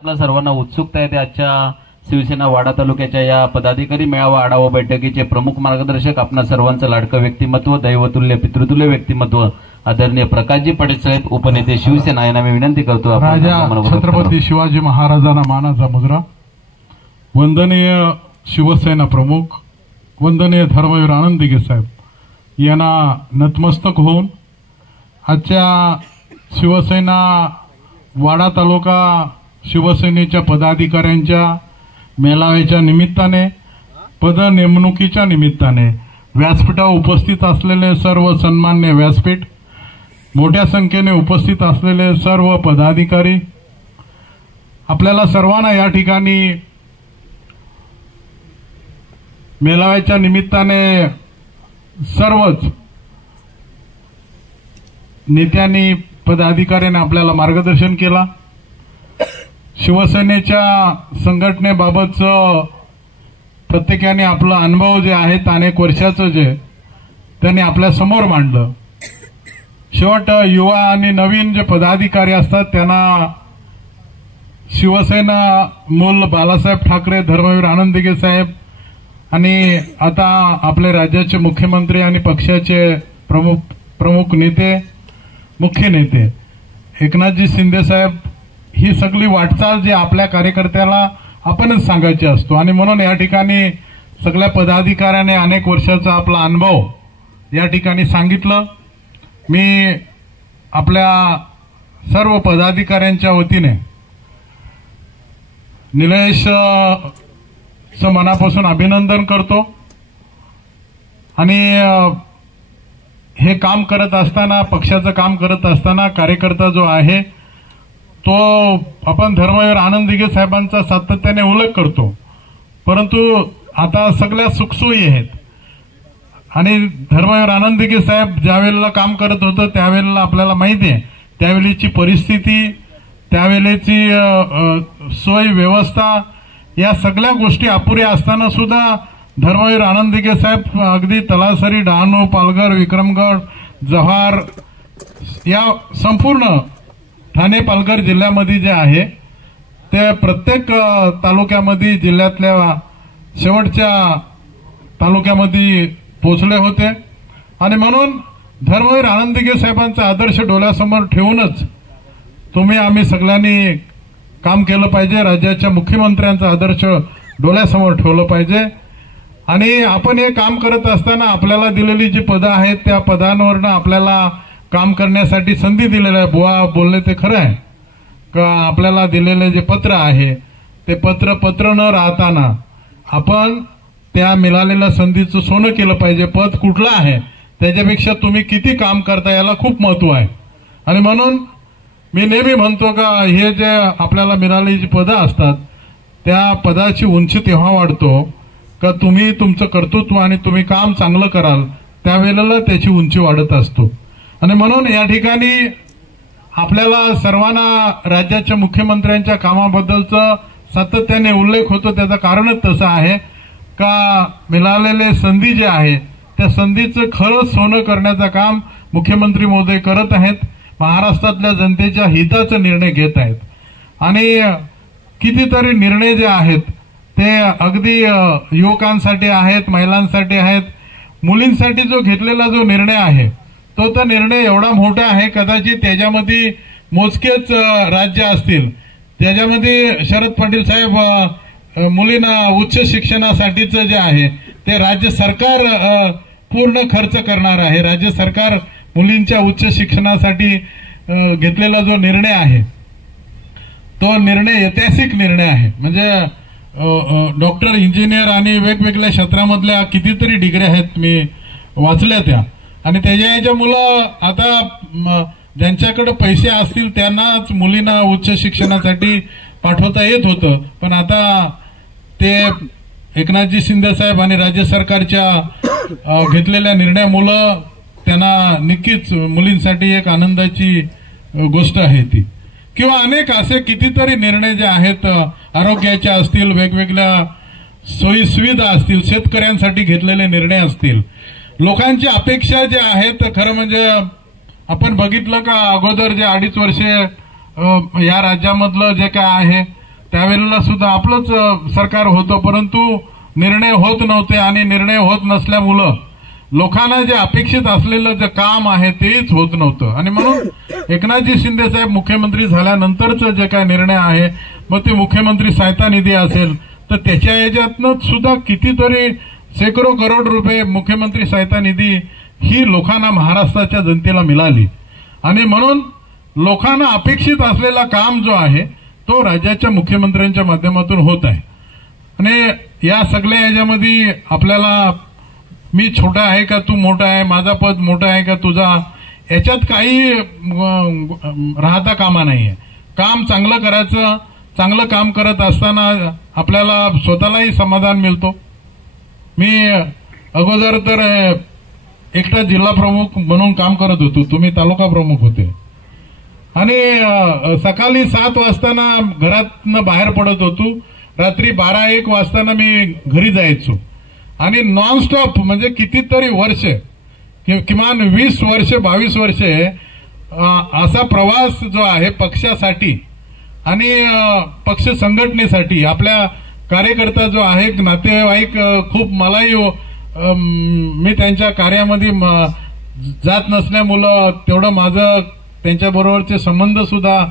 आपल्या सर्वांना उत्सुकता आहे. आजच्या शिवसेना वाडा तालुक्याच्या या पदाधिकारी मेळावा आढावा बैठकीचे प्रमुख मार्गदर्शक आपणा सर्वांचं लाडकं व्यक्तिमत्व, दैवतुल्य पितृतुल्य व्यक्तिमत्व आदरणीय प्रकाशजी पाटील साहेब, उपनेते शिवसेना यांना मी विनंती करतो. राजा छत्रपती शिवाजी महाराजांना मानाचा मुजरा. वंदनीय शिवसेना प्रमुख, वंदनीय धर्मवीर आनंद दिघे साहेब यांना नतमस्तक होऊन आजच्या शिवसेना वाडा तालुका शिवसेनेच्या पदाधिकाऱ्यांच्या मेळाव्याच्या निमित्ताने, पद नेमणुकीच्या निमित्ताने व्यासपीठावर उपस्थित असलेले सर्व सन्मान्य व्यासपीठ, मोठ्या संख्येने उपस्थित असलेले सर्व पदाधिकारी, आपल्याला सर्वांना या ठिकाणी मेळाव्याच्या निमित्ताने सर्वच नेत्यांनी पदाधिकाऱ्यांनी आपल्याला मार्गदर्शन केला. शिवसेनेच्या संघटनेबाबतचं प्रत्येकाने आपला अनुभव जे आहेत अनेक वर्षाचं जे त्यांनी आपल्या समोर मांडलं. शेवट युवा आणि नवीन जे पदाधिकारी असतात त्यांना शिवसेना मूल बाळासाहेब ठाकरे, धर्मवीर आनंद दिघे साहेब आणि आता आपले राज्याचे मुख्यमंत्री आणि पक्षाचे प्रमुख नेते, मुख्य नेते एकनाथजी शिंदे साहेब, ही सगळी वाटचाल जी आपल्या कार्यकर्त्याला आपणच सांगायची असतो. आणि म्हणून या ठिकाणी सगळ्या पदाधिकाऱ्याने अनेक वर्षाचा आपला अनुभव या ठिकाणी सांगितलं. मी आपल्या सर्व पदाधिकाऱ्यांच्या वतीने निलेशचं मनापासून अभिनंदन करतो. आणि हे काम करत असताना, पक्षाचं काम करत असताना कार्यकर्ता जो आहे तो आपण धर्मवीर आनंद दिघे साहेबांचा सातत्याने उल्लेख करतो, परंतु आता सगळ्या सुखसोयी आहेत. आणि धर्मवीर आनंद दिघे साहेब ज्यावेळेला काम करत होतं त्यावेळेला आपल्याला माहिती आहे त्यावेळेची परिस्थिती, त्यावेळेची सोय व्यवस्था, या सगळ्या गोष्टी अपुऱ्या असताना सुद्धा धर्मवीर आनंद दिघे साहेब अगदी तलासरी, डहाणू, पालघर, विक्रमगड, जव्हार या संपूर्ण ठाणे पालघर जिल्ह्यामध्ये जे आहे ते प्रत्येक तालुक्यामध्ये, जिल्ह्यातल्या शेवटच्या तालुक्यामध्ये पोहोचले होते. आणि म्हणून धर्मवीर आनंद दिघे साहेबांचा आदर्श डोळ्यासमोर ठेवूनच आम्ही सगळ्यांनी काम केलं पाहिजे. राज्याच्या मुख्यमंत्र्यांचा आदर्श डोळ्यासमोर ठेवलं पाहिजे. आणि आपण हे काम करत असताना आपल्याला दिलेली जी पदं आहेत त्या पदांवरनं आपल्याला काम करण्यासाठी संधी दिलेली आहे. बुवा बोलले ते खरं आहे का आपल्याला दिलेले जे पत्र आहे ते पत्र न राहताना आपण त्या मिळालेल्या संधीचं सोनं केलं पाहिजे. पद कुठलं आहे त्याच्यापेक्षा तुम्ही किती काम करता याला खूप महत्व आहे. आणि म्हणून मी नेहमी म्हणतो का हे जे आपल्याला मिळालेली जी पदं असतात त्या पदाची उंची तेव्हा वाढतो का तुम्ही तुमचं कर्तृत्व आणि तुम्ही काम चांगलं कराल त्यावेळेला त्याची उंची वाढत असतो. आणि म्हणून या ठिकाणी आपल्याला सर्वांना राज्याच्या मुख्यमंत्र्यांच्या कामाबद्दलचा सातत्याने उल्लेख होतो. त्याचं कारणच तसं आहे का मिळालेले संधी जे आहे त्या संधीचं खरं सोनं करण्याचं काम मुख्यमंत्री महोदय करत आहेत. महाराष्ट्रातल्या जनतेच्या हिताचा निर्णय घेत आहेत. आणि कितीतरी निर्णय जे आहेत ते अगदी युवकांसाठी आहेत, महिलांसाठी आहेत, मुलींसाठी जो घेतलेला जो निर्णय आहे तो निर्णय एवढा मोठा आहे. कदाचित त्याच्यामध्ये मोजकेच राज्य असतील त्याच्यामध्ये शरद पाटील साहेब मुलींना उच्च शिक्षणासाठीचं जे आहे ते राज्य सरकार पूर्ण खर्च करणार आहे. राज्य सरकार मुलींच्या उच्च शिक्षणासाठी घेतलेला जो निर्णय आहे तो निर्णय ऐतिहासिक निर्णय आहे. म्हणजे डॉक्टर, इंजिनियर आणि वेगवेगळ्या क्षेत्रामधल्या कितीतरी डिग्री आहेत मी वाचल्या त्या. आणि त्याच्या मुलं आता ज्यांच्याकडे पैसे असतील त्यांनाच मुलींना उच्च शिक्षणासाठी पाठवता येत होतं, पण आता ते एकनाथजी शिंदे साहेब आणि राज्य सरकारच्या घेतलेल्या निर्णयामुळे त्यांना नक्कीच मुलींसाठी एक आनंदाची गोष्ट आहे ती. किंवा अनेक असे कितीतरी निर्णय जे आहेत आरोग्याच्या असतील, वेगवेगळ्या सोयी सुविधा असतील, शेतकऱ्यांसाठी घेतलेले निर्णय असतील, लोकांची अपेक्षा जे आहेत. खरं म्हणजे आपण बघितलं का अगोदर जे 2.5 वर्षे या राज्यामधलं जे काय आहे त्यावेळेला सुद्धा आपलंच सरकार होतं, परंतु निर्णय होत नव्हते आणि निर्णय होत नसल्यामुळं लोकांना जे अपेक्षित असलेलं जे काम आहे तेच होत नव्हतं. आणि म्हणून एकनाथजी शिंदे साहेब मुख्यमंत्री झाल्यानंतरचं जे काय निर्णय आहे, मग ते मुख्यमंत्री सहायता निधी असेल तर त्याच्या याच्यातनं सुद्धा कितीतरी शेकडो करोड रुपये मुख्यमंत्री सहायता निधी ही लोकांना, महाराष्ट्राच्या जनतेला मिळाली. आणि म्हणून लोकांना अपेक्षित असलेला काम जो आहे तो राज्याच्या मुख्यमंत्र्यांच्या माध्यमातून होत आहे. आणि या सगळ्या याच्यामध्ये आपल्याला मी छोटा आहे का तू मोठा आहे, माझा पद मोठा आहे का तुझा, याच्यात काही राहता कामा नाहीये. काम चांगलं करायचं, चांगलं काम करत असताना आपल्याला स्वतःलाही समाधान मिळतो. मी अगोदर तर एकटा जिल्हा प्रमुख म्हणून काम करत होतो, तुम्ही तालुका प्रमुख होते. आणि सकाळी 7 वाजताना घरातनं बाहेर पडत होतो, रात्री 12-1 वाजताना मी घरी जायचो. आणि नॉनस्टॉप म्हणजे कितीतरी वर्ष, किमान 20 वर्ष 22 वर्षे असा प्रवास जो आहे पक्षासाठी आणि पक्ष संघटनेसाठी, आपल्या कार्यकर्ता जो आहे, नातेवाईक खूप मलाही मी त्यांच्या कार्यामध्ये जात नसल्यामुळं तेवढं माझं त्यांच्याबरोबरचे संबंध सुद्धा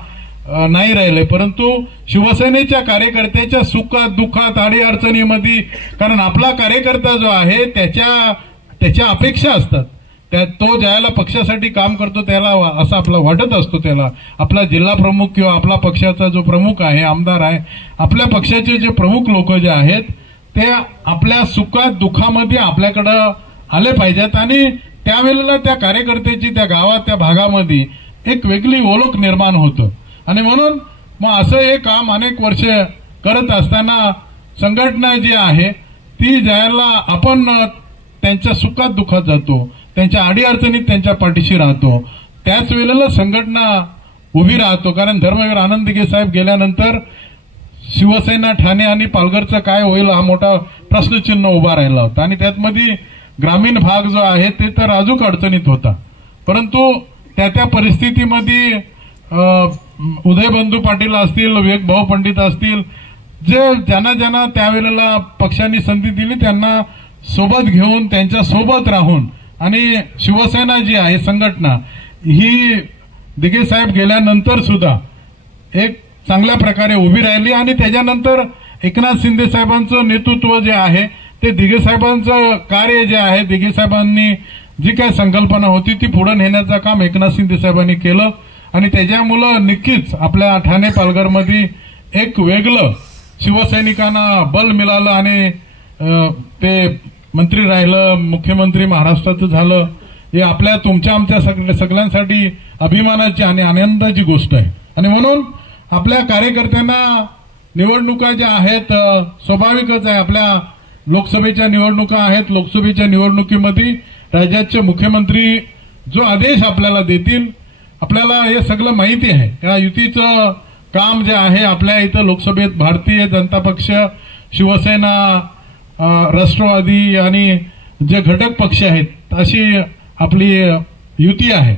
नाही राहिले. परंतु शिवसेनेच्या कार्यकर्त्याच्या सुखात दुःखात अडीअडचणीमध्ये, कारण आपला कार्यकर्ता जो आहे त्याच्या अपेक्षा असतात, तो ज्याला पक्षासाठी काम करतो त्याला असं आपलं वाटत असतो, त्याला आपला जिल्हा प्रमुख किंवा आपला पक्षाचा जो प्रमुख आहे, आमदार आहे, आपल्या पक्षाचे जे प्रमुख लोक जे आहेत ते आपल्या सुखात दुःखामध्ये आपल्याकडं आले पाहिजेत. आणि त्यावेळेला त्या कार्यकर्त्याची त्या गावात, त्या भागामध्ये एक वेगळी ओळख निर्माण होतं. आणि म्हणून मग असं हे काम अनेक वर्ष करत असताना संघटना जी आहे ती ज्याला आपण त्यांच्या सुखात दुःखात जातो, त्यांच्या अडीअडचणीत त्यांच्या पाठीशी राहतो, त्याच वेळेला संघटना उभी राहतो. कारण धर्मवीर आनंद दिघे साहेब गेल्यानंतर शिवसेना ठाणे आणि पालघरचं काय होईल हा मोठा प्रश्नचिन्ह उभा राहिला होता. आणि त्यातमध्ये ग्रामीण भाग जो आहे ते तर अजून अडचणीत होता. परंतु त्या परिस्थितीमध्ये उदयबंधू पाटील असतील, विवेक भाऊ पंडित असतील, जे ज्यांना त्यावेळेला पक्षांनी संधी दिली त्यांना सोबत घेऊन, त्यांच्या सोबत राहून, आणि शिवसेना जी आहे संघटना ही दिघे साहेब गेल्यानंतर सुद्धा एक चांगल्या प्रकारे उभी राहिली. आणि त्याच्यानंतर एकनाथ शिंदे साहेबांचं नेतृत्व जे आहे ते दिघे साहेबांचं कार्य जे आहे, दिघे साहेबांनी जी काय संकल्पना होती ती पुढे नेण्याचं काम एकनाथ शिंदे साहेबांनी केलं. आणि त्याच्यामुळं नक्कीच आपल्या ठाणे पालघरमध्ये एक वेगळं शिवसैनिकांना बल मिळालं आणि ते मंत्री राहिलं, मुख्यमंत्री महाराष्ट्राचं झालं. हे आपल्या तुमच्या आमच्या सगळ्यांसाठी अभिमानाची आणि आनंदाची गोष्ट आहे. आणि म्हणून आपल्या कार्यकर्त्यांना निवडणुका ज्या आहेत स्वाभाविकच आहे, आपल्या लोकसभेच्या निवडणुका आहेत. लोकसभेच्या निवडणुकीमध्ये राज्याचे मुख्यमंत्री जो आदेश आपल्याला देतील, आपल्याला हे सगळं माहिती आहे. त्या युतीचं काम जे आहे आपल्या इथं लोकसभेत भारतीय जनता पक्ष, शिवसेना, राष्ट्रवादी आणि जे घटक पक्ष आहेत अशी आपली युती आहे.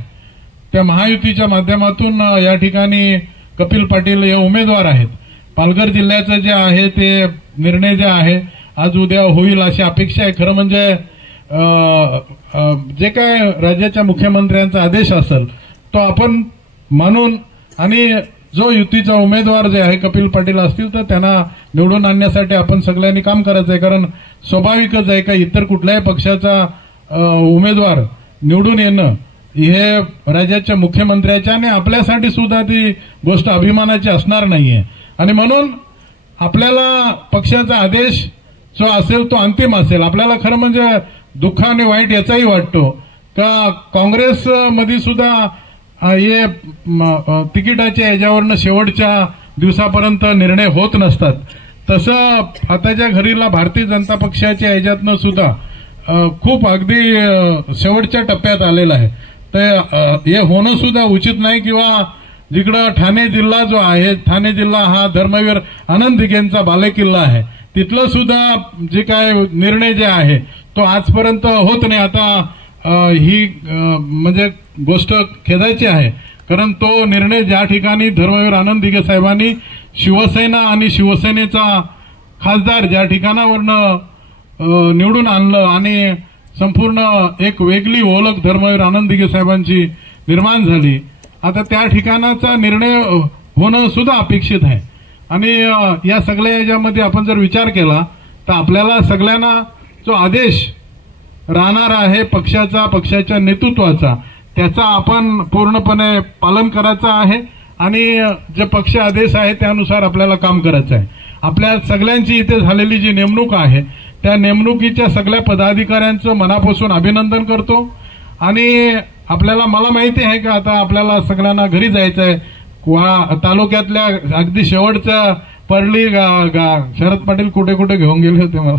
त्या महायुतीच्या माध्यमातून या ठिकाणी कपिल पाटील हे उमेदवार आहेत. पालघर जिल्ह्याचं जे आहे ते निर्णय जे आहे आज उद्या होईल अशी अपेक्षा आहे. खरं म्हणजे जे काय राज्याच्या मुख्यमंत्र्यांचा आदेश असेल तो आपण मानून, आणि जो युतीचा उमेदवार जे आहे कपिल पाटील असतील तर त्यांना निवडून आणण्यासाठी आपण सगळ्यांनी काम करायचं आहे. कारण स्वाभाविकच आहे का इतर कुठल्याही पक्षाचा उमेदवार निवडून येणं हे राज्याच्या मुख्यमंत्र्याच्या आणि आपल्यासाठी सुद्धा ती गोष्ट अभिमानाची असणार नाहीये. आणि म्हणून आपल्याला पक्षाचा आदेश जो असेल तो अंतिम असेल. आपल्याला खरं म्हणजे दुःख आणि वाईट याचाही वाटतो का काँग्रेसमध्ये सुद्धा हे तिकिटाच्या याच्यावरनं शेवटच्या दिवसापर्यंत निर्णय होत नसतात. तसं आताच्या घडीला भारतीय जनता पक्षाच्या याच्यातनं सुद्धा खूप अगदी शेवटच्या टप्प्यात आलेलं आहे. तर हे होणं सुद्धा उचित नाही. किंवा जिकडं ठाणे जिल्हा जो आहे, ठाणे जिल्हा हा धर्मवीर आनंद दिघेंचा बालेकिल्ला आहे, तिथलं सुद्धा जे काय निर्णय जे आहे तो आजपर्यंत होत नाही. आता ही म्हणजे गोष्ट खेदायची आहे. कारण तो निर्णय ज्या ठिकाणी धर्मवीर आनंद दिघे साहेबांनी शिवसेना आणि शिवसेनेचा खासदार ज्या ठिकाणावरनं निवडून आणलं आणि संपूर्ण एक वेगळी ओळख धर्मवीर आनंद दिघे साहेबांची निर्माण झाली, आता त्या ठिकाणाचा निर्णय होणं सुद्धा अपेक्षित आहे. आणि या सगळ्या याच्यामध्ये आपण जर विचार केला तर आपल्याला सगळ्यांना जो आदेश राहणार आहे पक्षाचा, पक्षाच्या नेतृत्वाचा, त्याचा आपण पूर्णपणे पालन करायचं आहे आणि जे पक्ष आदेश आहे त्यानुसार आपल्याला काम करायचं आहे. आपल्या सगळ्यांची इथे झालेली जी नेमणूक आहे त्या नेमणुकीच्या सगळ्या पदाधिकाऱ्यांचं मनापासून अभिनंदन करतो. आणि मला माहिती आहे की आता आपल्याला सगळ्यांना घरी जायचं आहे. तालुक्यातल्या अगदी शेवटच्या परळी शरद पाटील कुठे कुठे घेऊन गेले होते मला,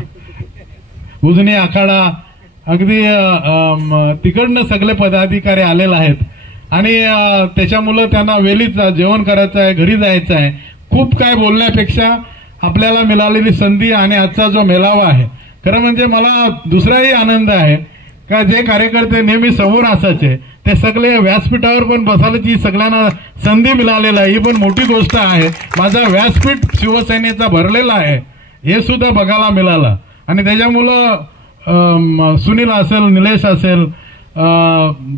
उजनी आखाडा, अगदी तिकडनं सगळे पदाधिकारी आलेले आहेत आणि त्याच्यामुळे त्यांना वेळीच जेवण करायचं आहे, घरी जायचं आहे. खूप काय बोलण्यापेक्षा आपल्याला मिळालेली संधी आणि आजचा जो मेळावा आहे, खरं म्हणजे मला दुसराही आनंद आहे का जे कार्यकर्ते नेहमी समोर असायचे ते सगळे व्यासपीठावर पण बसायची सगळ्यांना संधी मिळालेला आहे, ही पण मोठी गोष्ट आहे. माझा व्यासपीठ शिवसेनेचा भरलेला आहे हे सुद्धा बघायला मिळालं. आणि त्याच्यामुळं सुनील असेल, निलेश असेल,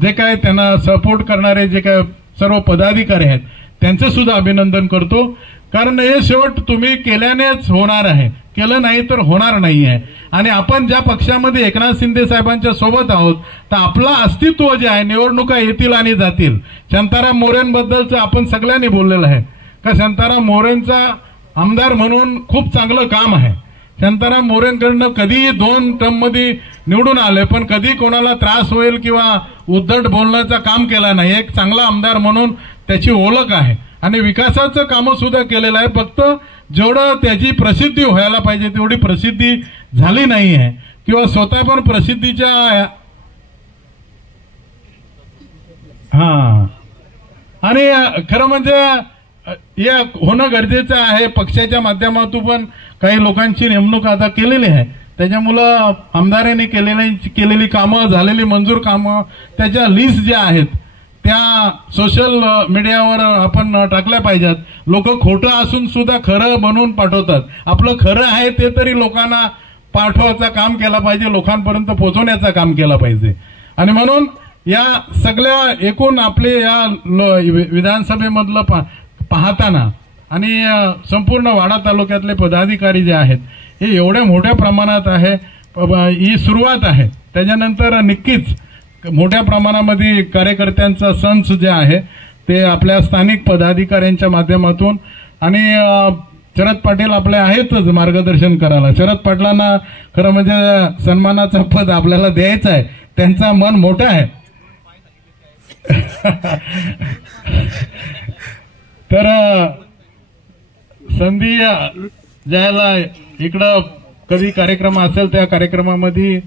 जे काय त्यांना सपोर्ट करणारे जे काय सर्व पदाधिकारी आहेत त्यांचे सुद्धा अभिनंदन करतो. कारण हे शेवट तुम्ही केल्यानेच होणार आहे, केलं नाही तर होणार नाही आहे. आणि आपण ज्या पक्षामध्ये एकनाथ शिंदे साहेबांच्या सोबत आहोत तर आपलं अस्तित्व जे आहे, निवडणुका येतील आणि जातील. शांताराम मोरेंबद्दलचं आपण सगळ्यांनी बोललेलं आहे का शांताराम मोरेंचा आमदार म्हणून खूप चांगलं काम आहे. शांताराम मोरेंकडनं कधीही 2 टर्ममध्ये निवडून आले पण कधी कोणाला त्रास होईल किंवा उद्धट बोलण्याचं काम केलं नाही. एक चांगला आमदार म्हणून त्याची ओळख आहे आणि विकासाचं कामं सुद्धा केलेलं आहे. फक्त जेवढं त्याची प्रसिद्धी व्हायला पाहिजे तेवढी प्रसिद्धी झाली नाही आहे किंवा स्वतः पण प्रसिद्धीच्या आणि खरं म्हणजे हे होणं गरजेचं आहे. पक्षाच्या माध्यमातून पण काही लोकांची नेमणूक आता केलेली आहे, त्याच्यामुळं आमदारांनी केलेली कामं, झालेली मंजूर कामं, त्याच्या लिस्ट ज्या आहेत त्या सोशल मीडियावर आपण टाकल्या पाहिजेत. लोक खोटं असून सुद्धा खरं बनवून पाठवतात. आपलं खरं आहे ते तरी लोकांना पाठवायचं काम केलं पाहिजे, लोकांपर्यंत पोहोचवण्याचं काम केलं पाहिजे. आणि म्हणून या सगळ्या एकूण आपले या विधानसभेमधलं पाहताना आणि संपूर्ण वाडा तालुक्यातले पदाधिकारी जे आहेत हे एवढ्या मोठ्या प्रमाणात आहे. ही सुरुवात आहे, त्याच्यानंतर नक्कीच मोठ्या प्रमाणामध्ये कार्यकर्त्यांचा संच जे आहे ते आपल्या स्थानिक पदाधिकाऱ्यांच्या माध्यमातून आणि शरद पाटील आपले आहेतच मार्गदर्शन करायला. शरद पाटलांना खरं म्हणजे सन्मानाचं पद आपल्याला द्यायचं आहे, त्यांचा मन मोठं आहे. तर संधी ज्याला इकडं कधी कार्यक्रम असेल त्या कार्यक्रमामध्ये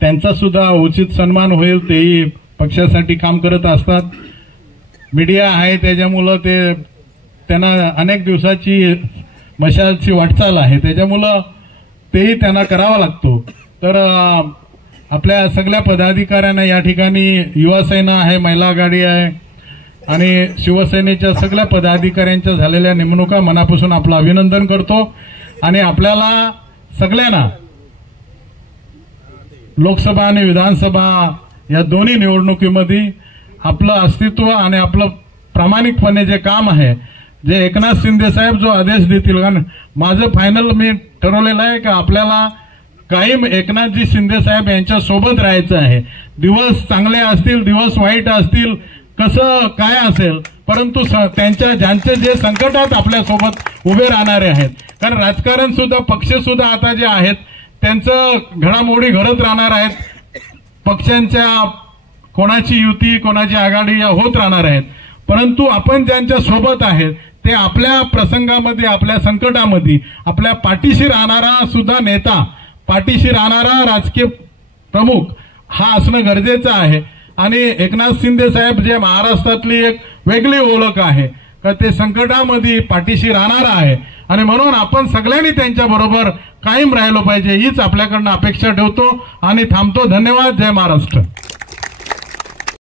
त्यांचा सुद्धा उचित सन्मान होईल. तेही पक्षासाठी काम करत असतात. मीडिया आहे त्याच्यामुळं त्यांना अनेक दिवसाची मशालची वाटचाल आहे, त्याच्यामुळं तेही त्यांना करावा लागतो. तर आपल्या सगळ्या पदाधिकाऱ्यांना या ठिकाणी युवासेना आहे, महिला आघाडी आहे आणि शिवसेनेच्या सगळ्या पदाधिकाऱ्यांच्या झालेल्या नेमणुका मनापासून आपलं अभिनंदन करतो. आणि आपल्याला सगळ्यांना लोकसभा आणि विधानसभा या दोन्ही निवडणुकीमध्ये आपलं अस्तित्व आणि आपलं प्रामाणिकपणे जे काम आहे, जे एकनाथ शिंदे साहेब जो आदेश देतील, कारण माझं फायनल मी ठरवलेलं आहे की आपल्याला कायम एकनाथजी शिंदे साहेब यांच्या सोबत राहायचं आहे. दिवस चांगले असतील, दिवस वाईट असतील, कसं काय असेल, परंतु ज्यांचे जे संकटात आपल्यासोबत उभे राहणारे आहेत. कारण राजकारण सुद्धा, पक्ष सुद्धा आता जे आहेत त्यांचं घडामोडी घडत राहणार आहेत. पक्षांच्या कोणाची युती, कोणाची आघाडी या होत राहणार आहेत, परंतु आपण ज्यांच्या सोबत आहेत ते आपल्या प्रसंगामध्ये, आपल्या संकटामध्ये आपल्या पाठीशी राहणारा सुद्धा नेता, पाठीशी राहणारा राजकीय प्रमुख हा असणं गरजेचं आहे. आणि एकनाथ शिंदे साहेब जे महाराष्ट्रातली एक वेगळी ओळख आहे का ते संकटामध्ये पाठीशी राहणार आहे आणि म्हणून आपण सगळ्यांनी त्यांच्या बरोबर कायम राहिलो पाहिजे हीच आपल्याकडनं अपेक्षा ठेवतो आणि थांबतो. धन्यवाद. जय महाराष्ट्र.